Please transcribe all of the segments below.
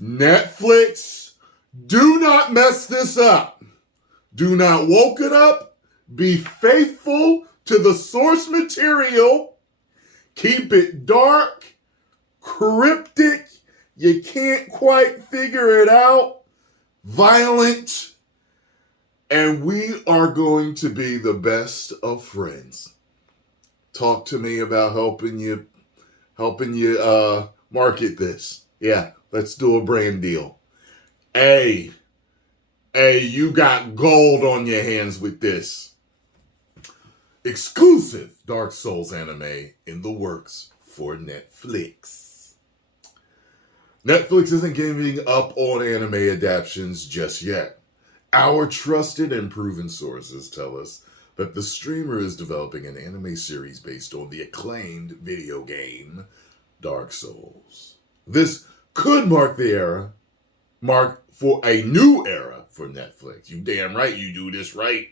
Netflix, do not mess this up. Do not woke it up. Be faithful to the source material. Keep it dark, cryptic. You can't quite figure it out. Violent. And we are going to be the best of friends. Talk to me about helping you market this. Yeah, let's do a brand deal. Hey, you got gold on your hands with this. Exclusive Dark Souls anime in the works for Netflix. Netflix isn't giving up on anime adaptations just yet. Our trusted and proven sources tell us that the streamer is developing an anime series based on the acclaimed video game Dark Souls. This could mark for a new era for Netflix. You damn right you do this right.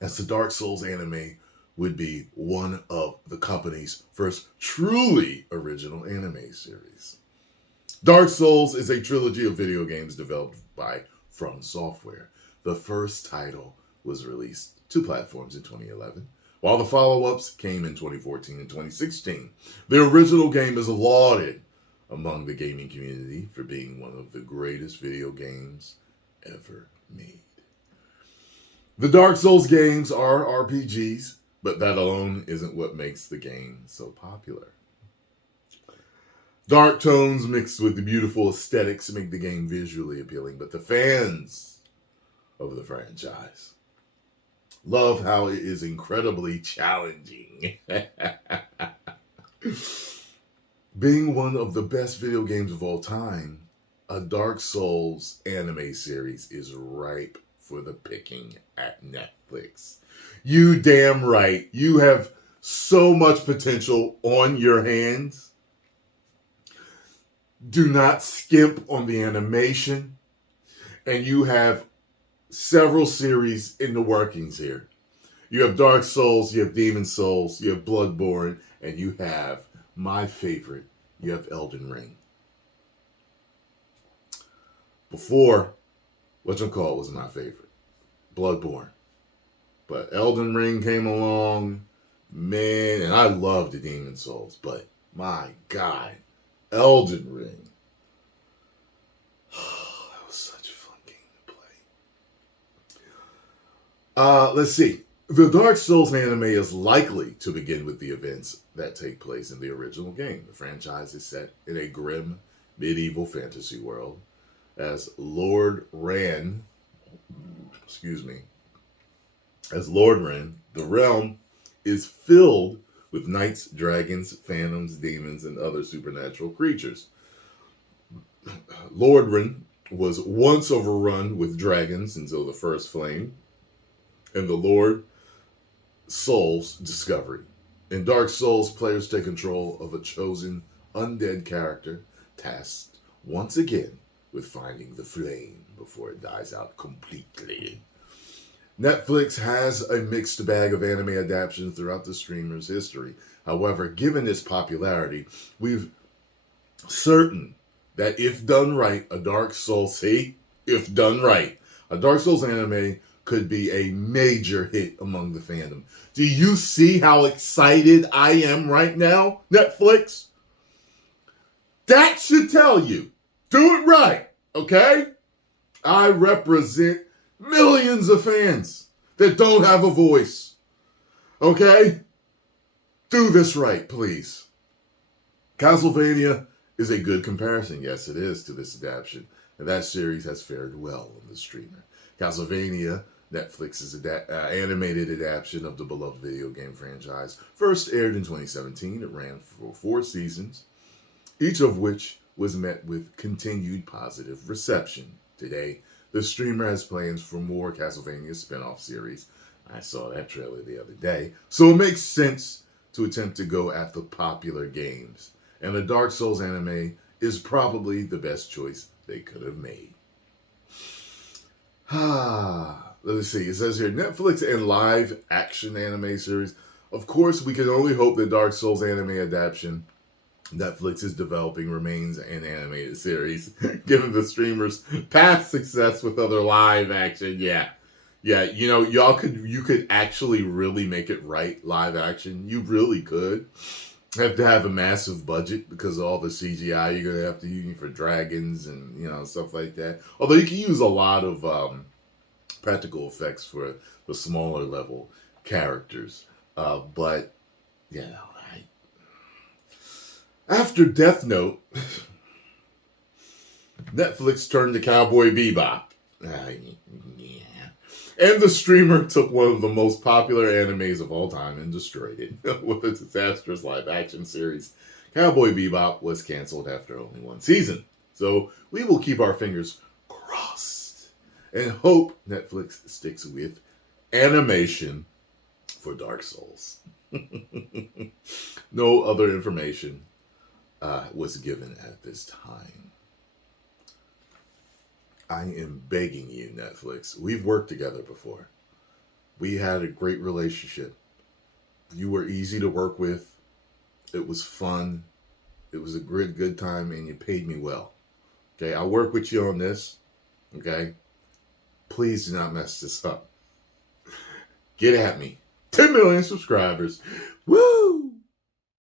As the Dark Souls anime would be one of the company's first truly original anime series. Dark Souls is a trilogy of video games developed by From Software. The first title was released to platforms in 2011, while the follow-ups came in 2014 and 2016. The original game is lauded among the gaming community for being one of the greatest video games ever made. The Dark Souls games are RPGs, but that alone isn't what makes the game so popular. Dark tones mixed with the beautiful aesthetics make the game visually appealing, but the fans of the franchise love how it is incredibly challenging. Being one of the best video games of all time, a Dark Souls anime series is ripe for the picking at Netflix. You damn right. You have so much potential on your hands. Do not skimp on the animation. And you have several series in the workings here. You have Dark Souls, you have Demon Souls, you have Bloodborne, and you have my favorite, you have Elden Ring. Before, whatchamacallit was my favorite, Bloodborne. But Elden Ring came along, man, and I love the Demon Souls, but my God, Elden Ring. That was such a fun game to play. Let's see. The Dark Souls anime is likely to begin with the events that take place in the original game. The franchise is set in a grim medieval fantasy world as Lord Ran, the realm is filled with knights, dragons, phantoms, demons, and other supernatural creatures. Lordran was once overrun with dragons until the first flame and the Lord Soul's discovery. In Dark Souls, players take control of a chosen undead character tasked once again with finding the flame before it dies out completely. Netflix has a mixed bag of anime adaptations throughout the streamer's history. However, given its popularity, we've certain that if done right, a Dark Souls anime could be a major hit among the fandom. Do you see how excited I am right now, Netflix? That should tell you. Do it right, okay? I represent millions of fans that don't have a voice. Okay? Do this right, please. Castlevania is a good comparison. Yes, it is to this adaptation. And that series has fared well on the streamer. Castlevania, Netflix's animated adaptation of the beloved video game franchise, first aired in 2017. It ran for 4 seasons, each of which was met with continued positive reception. Today, the streamer has plans for more Castlevania spin-off series. I saw that trailer the other day. So it makes sense to attempt to go after popular games. And the Dark Souls anime is probably the best choice they could have made. Let's see. It says here, Netflix and live action anime series. Of course, we can only hope that Dark Souls anime adaptation Netflix is developing remains an animated series, given the streamer's past success with other live action. Yeah, yeah, you could actually really make it right live action. You really could. Have to have a massive budget because of all the CGI you're gonna have to use for dragons and stuff like that. Although you can use a lot of practical effects for the smaller level characters, but I, after Death Note, Netflix turned to Cowboy Bebop. Yeah. And the streamer took one of the most popular animes of all time and destroyed it with a disastrous live action series. Cowboy Bebop was canceled after only one season. So we will keep our fingers crossed and hope Netflix sticks with animation for Dark Souls. No other information was given at this time. I am begging you, Netflix. We've worked together before. We had a great relationship. You were easy to work with. It was fun. It was a good time, and you paid me well. Okay, I'll work with you on this. Okay? Please do not mess this up. Get at me. 10 million subscribers. Woo!